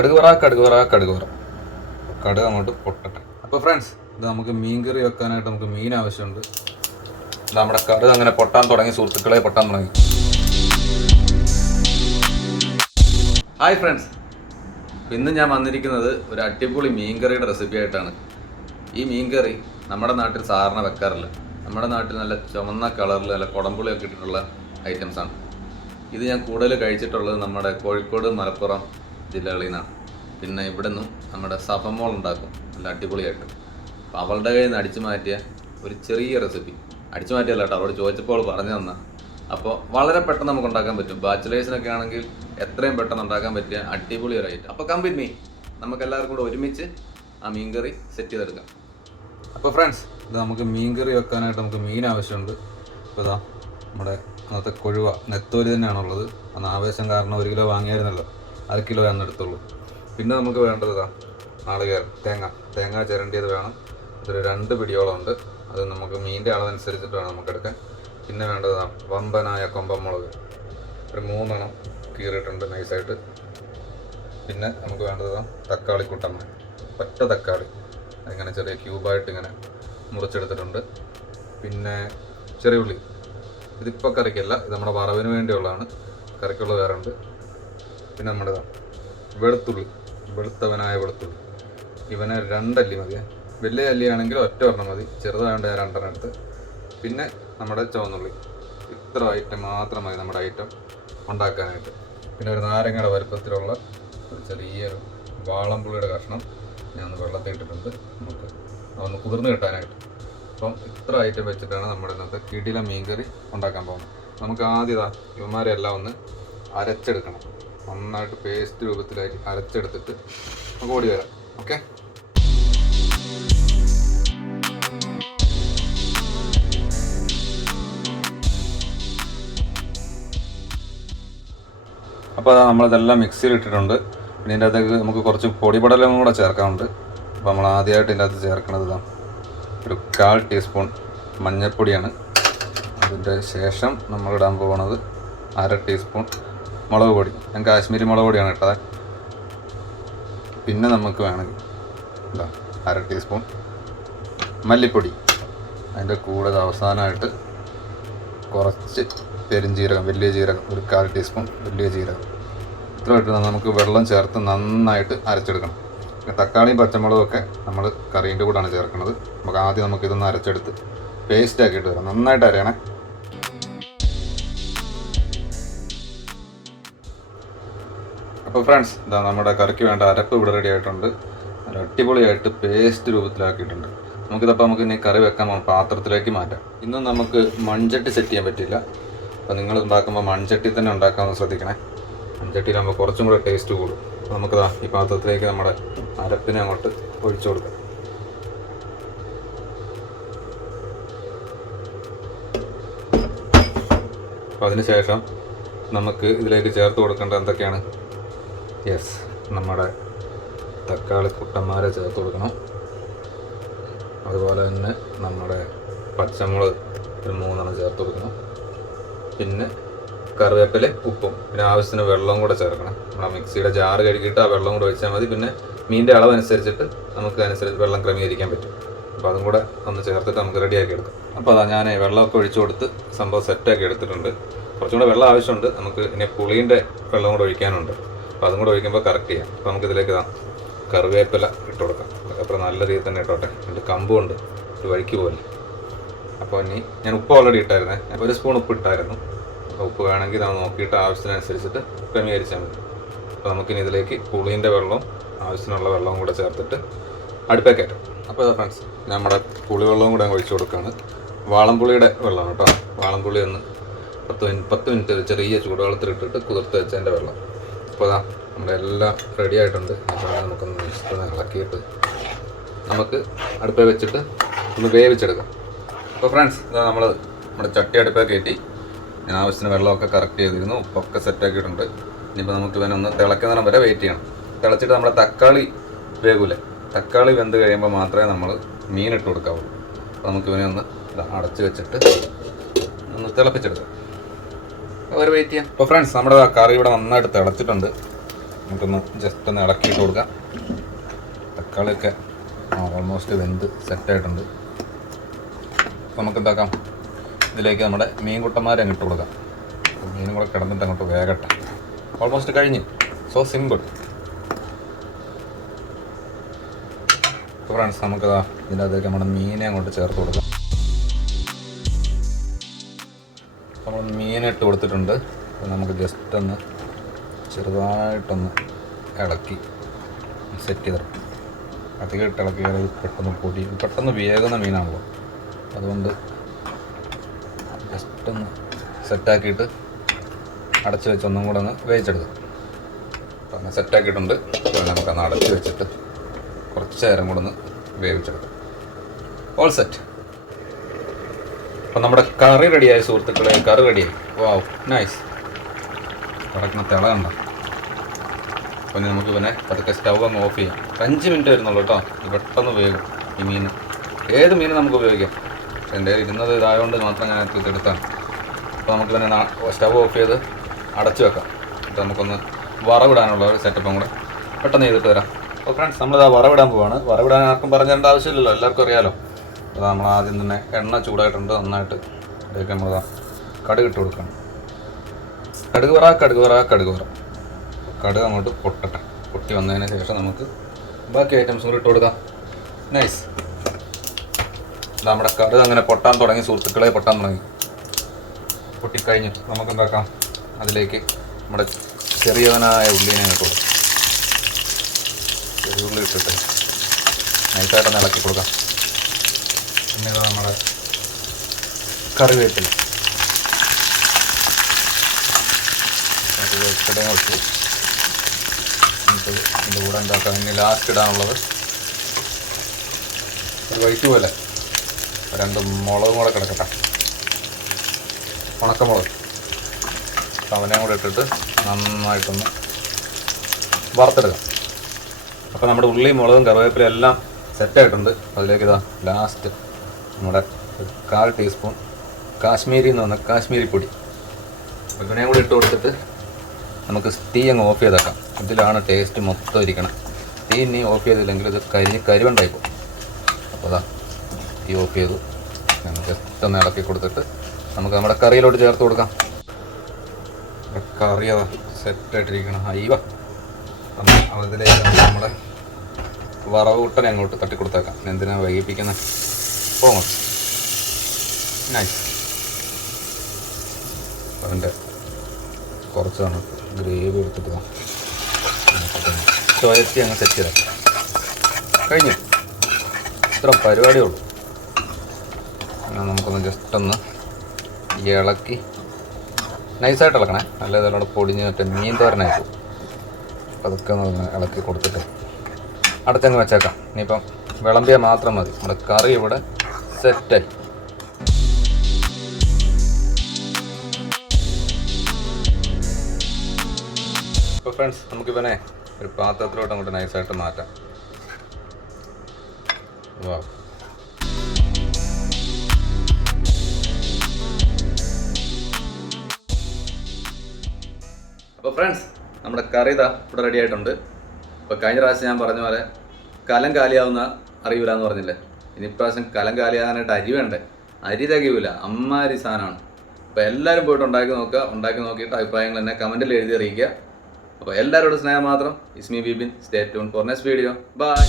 കടുക് അങ്ങോട്ട് പൊട്ടട്ടെ. അപ്പോൾ ഫ്രണ്ട്സ്, ഇത് നമുക്ക് മീൻ കറി വെക്കാനായിട്ട് നമുക്ക് മീൻ ആവശ്യമുണ്ട്. ഇത് നമ്മുടെ കടുക് അങ്ങനെ പൊട്ടാൻ തുടങ്ങി സുഹൃത്തുക്കളെ, പൊട്ടാൻ തുടങ്ങി. ഹായ് ഫ്രണ്ട്സ്, ഇന്ന് ഞാൻ വന്നിരിക്കുന്നത് ഒരു അടിപൊളി മീൻകറിയുടെ റെസിപ്പി ആയിട്ടാണ്. ഈ മീൻകറി നമ്മുടെ നാട്ടിൽ സാധാരണ വെക്കാറില്ല. നമ്മുടെ നാട്ടിൽ നല്ല ചുമന്ന കളറിൽ നല്ല കുടംപുളിയൊക്കെ ഇട്ടിട്ടുള്ള ഐറ്റംസാണ്. ഇത് ഞാൻ കൂടുതൽ കഴിച്ചിട്ടുള്ളത് നമ്മുടെ കോഴിക്കോട്, മലപ്പുറം ജില്ലകളിൽ നിന്നാണ്. പിന്നെ ഇവിടെ നിന്നും നമ്മുടെ സഫമോൾ ഉണ്ടാക്കും നല്ല അടിപൊളിയായിട്ട്. അപ്പോൾ അവളുടെ കയ്യിൽ നിന്ന് അടിച്ചു മാറ്റിയ ഒരു ചെറിയ റെസിപ്പി, അടിച്ചു മാറ്റിയല്ല കേട്ടോ, അവളോട് ചോദിച്ചപ്പോൾ പറഞ്ഞു തന്ന. അപ്പോൾ വളരെ പെട്ടെന്ന് നമുക്ക് ഉണ്ടാക്കാൻ പറ്റും. ബാച്ചിലേഴ്സിനൊക്കെ ആണെങ്കിൽ എത്രയും പെട്ടെന്ന് ഉണ്ടാക്കാൻ പറ്റിയ അടിപൊളി ഒരു ഐറ്റം. അപ്പോൾ കം വിത്ത് മീ, നമുക്ക് എല്ലാവർക്കും കൂടെ ഒരുമിച്ച് ആ മീൻകറി സെറ്റ് ചെയ്തെടുക്കാം. അപ്പോൾ ഫ്രണ്ട്സ്, ഇത് നമുക്ക് മീൻകറി വെക്കാനായിട്ട് നമുക്ക് മീൻ ആവശ്യമുണ്ട്. അപ്പോൾ ഇതാ നമ്മുടെ അന്നത്തെ കൊഴുവ നെത്തോലി തന്നെയാണുള്ളത്. അന്ന് ആവേശം കാരണം 1 കിലോ വാങ്ങിയായിരുന്നല്ലോ, 1/2 കിലോ ആണ് എടുത്തുള്ളൂ. പിന്നെ നമുക്ക് വേണ്ടത് നാളികേരം, തേങ്ങ ചിരണ്ടിയത് വേണം. ഇതൊരു 2 പിടിയോളം ഉണ്ട്. അത് നമുക്ക് മീനിൻ്റെ അളവനുസരിച്ചിട്ട് വേണം നമുക്ക് എടുക്കാൻ. പിന്നെ വേണ്ടത് വമ്പനായ കൊമ്പമുളക് ഒരു 3 എണ്ണം കീറിയിട്ടുണ്ട് നൈസായിട്ട്. പിന്നെ നമുക്ക് വേണ്ടത് തക്കാളി കൂട്ടമ്മ, ഒറ്റ തക്കാളി അതിങ്ങനെ ചെറിയ ക്യൂബായിട്ട് ഇങ്ങനെ മുറിച്ചെടുത്തിട്ടുണ്ട്. പിന്നെ ചെറിയ ഉള്ളി, ഇതിപ്പോൾ കറിക്കല്ല, ഇത് നമ്മുടെ വറവിന് വേണ്ടിയുള്ളതാണ്. കറിക്കുള്ള വേറെ ഉണ്ട്. പിന്നെ നമ്മുടെ വെളുത്തുള്ളി, വെളുത്തവനായ വെളുത്തുള്ളി, ഇവന് 2 അല്ലി മതി. വലിയ അല്ലിയാണെങ്കിൽ ഒറ്റ ഒരെണ്ണം മതി, ചെറുതായതുകൊണ്ട് ഞാൻ 2 എണ്ണം എടുത്ത്. പിന്നെ നമ്മുടെ ചുവന്നുള്ളി, ഇത്ര ഐറ്റം മാത്രം മതി നമ്മുടെ ഐറ്റം ഉണ്ടാക്കാനായിട്ട്. പിന്നെ ഒരു നാരങ്ങയുടെ വലുപ്പത്തിലുള്ള ഒരു ചെറിയൊരു വാളംപുളിയുടെ കഷ്ണം ഞാൻ വെള്ളത്തിൽ ഇട്ടിട്ടുണ്ട്, നമുക്ക് അതൊന്ന് കുതിർന്ന് കിട്ടാനായിട്ട്. അപ്പം ഇത്ര ഐറ്റം വെച്ചിട്ടാണ് നമ്മുടെ ഇന്നത്തെ കിടില മീൻകറി ഉണ്ടാക്കാൻ പോകുന്നത്. നമുക്ക് ആദ്യം ഇവന്മാരെ എല്ലാം ഒന്ന് അരച്ചെടുക്കണം. നന്നായിട്ട് പേസ്റ്റ് രൂപത്തിലായി അരച്ചെടുത്തിട്ട് നമുക്ക് ഓടി വരാം. ഓക്കെ, അപ്പോൾ നമ്മളിതെല്ലാം മിക്സിയിൽ ഇട്ടിട്ടുണ്ട്. പിന്നെ ഇതിൻ്റെ അകത്തേക്ക് നമുക്ക് കുറച്ച് പൊടിപടലും കൂടെ ചേർക്കാനുണ്ട്. അപ്പോൾ നമ്മൾ ആദ്യമായിട്ട് ഇതിൻ്റെ അകത്ത് ചേർക്കുന്നത് ഒരു 1/4 ടീസ്പൂൺ മഞ്ഞൾപ്പൊടിയാണ്. അതിൻ്റെ ശേഷം നമ്മളിടാൻ പോകുന്നത് 1/2 ടീസ്പൂൺ മുളക് പൊടി. ഞാൻ കാശ്മീരി മുളക് പൊടിയാണ് ഇട്ടത്. പിന്നെ നമുക്ക് വേണമെങ്കിൽ 1/2 ടീസ്പൂൺ മല്ലിപ്പൊടി. അതിൻ്റെ കൂടെ അവസാനമായിട്ട് കുറച്ച് പെരുംജീരകം, വലിയ ജീരകം, ഒരു 1/4 ടീസ്പൂൺ വലിയ ജീരകം. ഇത്ര ഇട്ട് നമുക്ക് വെള്ളം ചേർത്ത് നന്നായിട്ട് അരച്ചെടുക്കണം. തക്കാളിയും പച്ചമുളകും ഒക്കെ നമ്മൾ കറീൻ്റെ കൂടെയാണ് ചേർക്കുന്നത്. നമുക്ക് ആദ്യം നമുക്കിതൊന്ന് അരച്ചെടുത്ത് പേസ്റ്റ് ആക്കിയിട്ട് വരാം. നന്നായിട്ട് അരയണേ. അപ്പോൾ ഫ്രണ്ട്സ്, ഇതാ നമ്മുടെ കറിക്ക് വേണ്ട അരപ്പ് ഇവിടെ റെഡി ആയിട്ടുണ്ട്. നല്ല അടിപൊളിയായിട്ട് പേസ്റ്റ് രൂപത്തിലാക്കിയിട്ടുണ്ട്. നമുക്ക് ഇനി കറി വെക്കാൻ പാത്രത്തിലേക്ക് മാറ്റാം. ഇന്നും നമുക്ക് മൺചട്ടി സെറ്റ് ചെയ്യാൻ പറ്റില്ല. അപ്പോൾ നിങ്ങൾ ഉണ്ടാക്കുമ്പോൾ മൺചട്ടി തന്നെ ഉണ്ടാക്കാമെന്ന് ശ്രദ്ധിക്കണേ. മൺചട്ടിയിലാകുമ്പോൾ കുറച്ചും കൂടെ ടേസ്റ്റ് കൂടും. നമുക്കിതാ ഈ പാത്രത്തിലേക്ക് നമ്മുടെ അരപ്പിനെ അങ്ങോട്ട് ഒഴിച്ചു കൊടുക്കാം. അപ്പോൾ അതിന് ശേഷം നമുക്ക് ഇതിലേക്ക് ചേർത്ത് കൊടുക്കേണ്ടത് എന്തൊക്കെയാണ്? യെസ്, നമ്മുടെ തക്കാളി കുട്ടന്മാരെ ചേർത്ത് കൊടുക്കണം. അതുപോലെ തന്നെ നമ്മുടെ പച്ചമുളക് ഒരു 3 എണ്ണം ചേർത്ത് കൊടുക്കണം. പിന്നെ കറിവേപ്പില, ഉപ്പും, പിന്നെ ആവശ്യത്തിന് വെള്ളവും കൂടെ ചേർക്കണം. നമ്മുടെ മിക്സിയുടെ ജാറ് കഴുകിയിട്ട് ആ വെള്ളം കൂടെ ഒഴിച്ചാൽ മതി. പിന്നെ മീനിൻ്റെ അളവനുസരിച്ചിട്ട് നമുക്ക് അനുസരിച്ച് വെള്ളം ക്രമീകരിക്കാൻ പറ്റും. അപ്പോൾ അതും കൂടെ ഒന്ന് ചേർത്തിട്ട് നമുക്ക് റെഡിയാക്കി എടുക്കാം. അപ്പോൾ ഞാൻ വെള്ളമൊക്കെ ഒഴിച്ചു കൊടുത്ത് സംഭവം സെറ്റാക്കി എടുത്തിട്ടുണ്ട്. കുറച്ചും കൂടെ വെള്ളം ആവശ്യമുണ്ട്. നമുക്ക് ഇനി പുളീൻ്റെ വെള്ളം കൂടെ ഒഴിക്കാനുണ്ട്. അപ്പോൾ അതും കൂടെ ഒഴിക്കുമ്പോൾ കറക്റ്റ് ചെയ്യാം. അപ്പോൾ നമുക്കിതിലേക്ക് കറിവേപ്പില ഇട്ട് കൊടുക്കാം. അപ്പോൾ നല്ല രീതിയിൽ തന്നെ ഇട്ടോട്ടെ. അതിൻ്റെ കമ്പുണ്ട്, ഒരു വഴിക്ക് പോലെ. അപ്പോൾ ഇനി ഞാൻ ഉപ്പ് ഓൾറെഡി ഇട്ടായിരുന്നേ, ഞാൻ 1 സ്പൂൺ ഉപ്പ് ഇട്ടായിരുന്നു. ഉപ്പ് വേണമെങ്കിൽ നമ്മൾ നോക്കിയിട്ട് ആവശ്യത്തിനനുസരിച്ചിട്ട് ക്രമീകരിച്ചാൽ മതി. അപ്പോൾ നമുക്കിനി ഇതിലേക്ക് പുളീൻ്റെ വെള്ളവും ആവശ്യത്തിനുള്ള വെള്ളവും കൂടെ ചേർത്തിട്ട് അടുപ്പേക്ക് കയറ്റാം. അപ്പോൾ ഫ്രണ്ട്സ്, നമ്മുടെ പുളിവെള്ളവും കൂടെ ഒഴിച്ചു കൊടുക്കുകയാണ്. വാളംപുളിയുടെ വെള്ളമാണ് കേട്ടോ. വാളംപുളി ഒന്ന് 10 മിനിറ്റ് ചെറിയ ചൂടുവെള്ളത്തിലിട്ടിട്ട് കുതിർത്ത് വെച്ചതിൻ്റെ വെള്ളം. അപ്പോൾ നമ്മുടെ എല്ലാം റെഡി ആയിട്ടുണ്ട്. അപ്പോൾ നമുക്കൊന്ന് ഇളക്കിയിട്ട് നമുക്ക് അടുപ്പേ വെച്ചിട്ട് ഒന്ന് വേവിച്ചെടുക്കാം. അപ്പോൾ ഫ്രണ്ട്സ്, നമ്മുടെ ചട്ടി അടുപ്പേ കയറ്റി ഞാൻ ആവശ്യത്തിന് വെള്ളമൊക്കെ കറക്റ്റ് ചെയ്തിരുന്നു. ഉപ്പൊക്കെ സെറ്റാക്കിയിട്ടുണ്ട്. ഇനിയിപ്പോൾ നമുക്ക് ഇവനൊന്ന് തിളയ്ക്കുന്നതിന് വരെ വെയിറ്റ് ചെയ്യണം. തിളച്ചിട്ട് നമ്മുടെ തക്കാളി വേകൂല. തക്കാളി വെന്ത് കഴിയുമ്പോൾ മാത്രമേ നമ്മൾ മീനിട്ട് കൊടുക്കാവുള്ളൂ. അപ്പോൾ നമുക്ക് ഇവനെ ഒന്ന് അടച്ച് വെച്ചിട്ട് ഒന്ന് തിളപ്പിച്ചെടുക്കാം. ഒരു വെയിറ്റ് ചെയ്യാം. അപ്പോൾ ഫ്രണ്ട്സ്, നമ്മുടെ കറി ഇവിടെ നന്നായിട്ട് തിളച്ചിട്ടുണ്ട്. നമുക്കൊന്ന് ജസ്റ്റ് ഒന്ന് ഇളക്കിയിട്ട് കൊടുക്കാം. തക്കാളിയൊക്കെ ഓൾമോസ്റ്റ് വെന്ത് സെറ്റായിട്ടുണ്ട്. അപ്പോൾ നമുക്ക് എന്താക്കാം, ഇതിലേക്ക് നമ്മുടെ മീൻ കുട്ടന്മാരെ അങ്ങോട്ട് കൊടുക്കാം. മീനും കൂടെ കിടന്നിട്ട് അങ്ങോട്ട് വേഗട്ടെ. ഓൾമോസ്റ്റ് കഴിഞ്ഞ്. So simple. അപ്പോൾ ഫ്രണ്ട്സ് നമുക്കതാ ഇതിൻ്റെ അകത്തേക്ക് നമ്മുടെ മീനെ അങ്ങോട്ട് ചേർത്ത് കൊടുക്കാം. നമ്മൾ മീനിട്ട് കൊടുത്തിട്ടുണ്ട്. അപ്പോൾ നമുക്ക് ജസ്റ്റ് ഒന്ന് ചെറുതായിട്ടൊന്ന് ഇളക്കി സെറ്റ് ചെയ്തിട്ട് അധികം ഇളക്കിയാൽ പെട്ടെന്ന് വേകുന്ന മീനാണല്ലോ. അതുകൊണ്ട് ജസ്റ്റ് ഒന്ന് സെറ്റാക്കിയിട്ട് അടച്ച് വെച്ച് ഒന്നും കൂടെ ഒന്ന് വേവിച്ചെടുക്കും. അപ്പം സെറ്റാക്കിയിട്ടുണ്ട്. അപ്പോൾ നമുക്കൊന്ന് അടച്ച് വെച്ചിട്ട് കുറച്ച് നേരം കൂടെ ഒന്ന് വേവിച്ചെടുക്കും. All set. അപ്പം നമ്മുടെ കറി റെഡിയായി സുഹൃത്തുക്കളെ. കറി റെഡിയായി. വാവ്, നൈസ്. കിടക്കുന്ന തിള കണ്ടോ. അപ്പം നമുക്ക് പിന്നെ പതുക്കെ സ്റ്റൗ അങ്ങ് ഓഫ് ചെയ്യാം. 5 മിനിറ്റ് വരുന്നുള്ളൂ കേട്ടോ. ഇത് പെട്ടെന്ന് വേഗം. ഈ മീൻ ഏത് മീനും നമുക്ക് ഉപയോഗിക്കാം. എൻ്റെ ഇരുന്നത് ഇതായതുകൊണ്ട് മാത്രം ഞാൻ എടുത്താണ്. അപ്പോൾ നമുക്ക് പിന്നെ സ്റ്റൗ ഓഫ് ചെയ്ത് അടച്ചു വെക്കാം. എന്നിട്ട് നമുക്കൊന്ന് വറവിടാനുള്ള ഒരു സെറ്റപ്പും കൂടെ പെട്ടെന്ന് ചെയ്തിട്ട് വരാം. അപ്പോൾ ഫ്രണ്ട്സ് നമ്മളിതാ വറവിടാൻ പോവാണ്. വറവിടാൻ ആർക്കും പറഞ്ഞു തരേണ്ട ആവശ്യമില്ലല്ലോ, എല്ലാവർക്കും അറിയാമല്ലോ. അപ്പോൾ നമ്മൾ ആദ്യം തന്നെ എണ്ണ ചൂടായിട്ടുണ്ട് നന്നായിട്ട്. അതിലേക്ക് നമ്മളിതാ കടുക് ഇട്ട് കൊടുക്കണം. കടുക് വറ. കടുക് അങ്ങോട്ട് പൊട്ടട്ടെ. പൊട്ടി വന്നതിന് ശേഷം നമുക്ക് ബാക്കി ഐറ്റംസ് കൂടി ഇട്ട് കൊടുക്കാം. നൈസ്. നമ്മുടെ കടുക് അങ്ങനെ പൊട്ടാൻ തുടങ്ങി സുഹൃത്തുക്കളെ. പൊട്ടിക്കഴിഞ്ഞ് നമുക്ക് എന്താക്കാം, അതിലേക്ക് നമ്മുടെ ചെറിയവനായ ഉള്ളിനെ കൊടുക്കാം. ചെറിയ ഉള്ളി ഇട്ടിട്ട് നൈസായിട്ടൊന്ന് ഇളക്കി കൊടുക്കാം. പിന്നെ നമ്മുടെ കറിവേപ്പില ഇട്ട് ഇതിൻ്റെ കൂടെ എന്താക്കാം, ഇനി ലാസ്റ്റ് ഇടാനുള്ളത് ഒരു വൈറ്റ് പോലെ 2 മുളകും കൂടെ കിടക്കട്ടെ. ഉണക്കമുളക് അവനെയും കൂടെ ഇട്ടിട്ട് നന്നായിട്ടൊന്ന് വറുത്തെടുക്കാം. അപ്പോൾ നമ്മുടെ ഉള്ളിയും മുളകും കറിവേപ്പിലയും എല്ലാം സെറ്റായിട്ടുണ്ട്. അതിലേക്ക് ഇതാ ലാസ്റ്റ് നമ്മുടെ 1/4 ടീസ്പൂൺ കാശ്മീരി എന്ന് പറഞ്ഞ കാശ്മീരി പൊടി ഇവനെയും കൂടി ഇട്ട് കൊടുത്തിട്ട് നമുക്ക് തീ അങ്ങ് ഓഫ് ചെയ്തേക്കാം. ഇതിലാണ് ടേസ്റ്റ് മൊത്തം ഇരിക്കണം. തീ ഇനി ഓഫ് ചെയ്തില്ലെങ്കിൽ ഇത് കരിവണ്ടായി പോകും. അപ്പോൾ അതാ തീ ഓഫ് ചെയ്തു. ജസ്റ്റ് ഒന്ന് ഇളക്കി കൊടുത്തിട്ട് നമുക്ക് നമ്മുടെ കറിയിലോട്ട് ചേർത്ത് കൊടുക്കാം. കറി അതാ സെറ്റായിട്ടിരിക്കണം. അയ്യോ, അതിലേക്ക് നമ്മുടെ വറവ് കുട്ടനെ അങ്ങോട്ട് തട്ടിക്കൊടുത്തേക്കാം. എന്തിനാണ് വൈകിപ്പിക്കുന്നത്? പോകും. നൈസ്. അതിൻ്റെ കുറച്ചാണ് ഗ്രേവി എടുത്തിട്ട് ചുഴറ്റി അങ്ങ് സെറ്റ് ചെയ്താൽ കഴിഞ്ഞു. ഇത്ര പരിപാടിയേ ഉള്ളൂ. അങ്ങനെ നമുക്കൊന്ന് ജസ്റ്റ് ഒന്ന് ഇളക്കി നൈസായിട്ട് ഇളക്കണേ. അല്ലാതെ അതിലൂടെ പൊടിഞ്ഞ് മറ്റേ മീൻ തോരനായി പോകും. അതൊക്കെ ഒന്ന് ഇളക്കി കൊടുത്തിട്ട് അടച്ചങ്ങ് വെച്ചേക്കാം. ഇനിയിപ്പം വിളമ്പിയാൽ മാത്രം മതി. നമ്മുടെ കറി ഇവിടെ സെറ്റായി. അപ്പോൾ ഫ്രണ്ട്സ് നമുക്കിവനെ ഒരു പാത്രത്തിലോട്ട് അങ്ങോട്ട് നൈസായിട്ട് മാറ്റാം. വാ, അപ്പോൾ ഫ്രണ്ട്സ് നമ്മുടെ കറി ഇതാ ഇവിടെ റെഡി ആയിട്ടുണ്ട്. അപ്പോൾ കഴിഞ്ഞ പ്രാവശ്യം ഞാൻ പറഞ്ഞ പോലെ കലം കാലിയാവുന്ന അറിയില്ല എന്ന് പറഞ്ഞില്ലേ. ഇനിപ്രാവശ്യം കലം കാലിയാകാനായിട്ട് അരി വേണ്ടേ. അരി തികയൂല, അമ്മാരി സാധനമാണ്. അപ്പോൾ എല്ലാവരും പോയിട്ട് ഉണ്ടാക്കി നോക്കുക. ഉണ്ടാക്കി നോക്കിയിട്ട് അഭിപ്രായങ്ങൾ എന്നെ കമൻറ്റിൽ എഴുതി അറിയിക്കുക. അപ്പോൾ എല്ലാവരോടും സ്നേഹം മാത്രം. It's me Bibin. Stay tune for next video. By.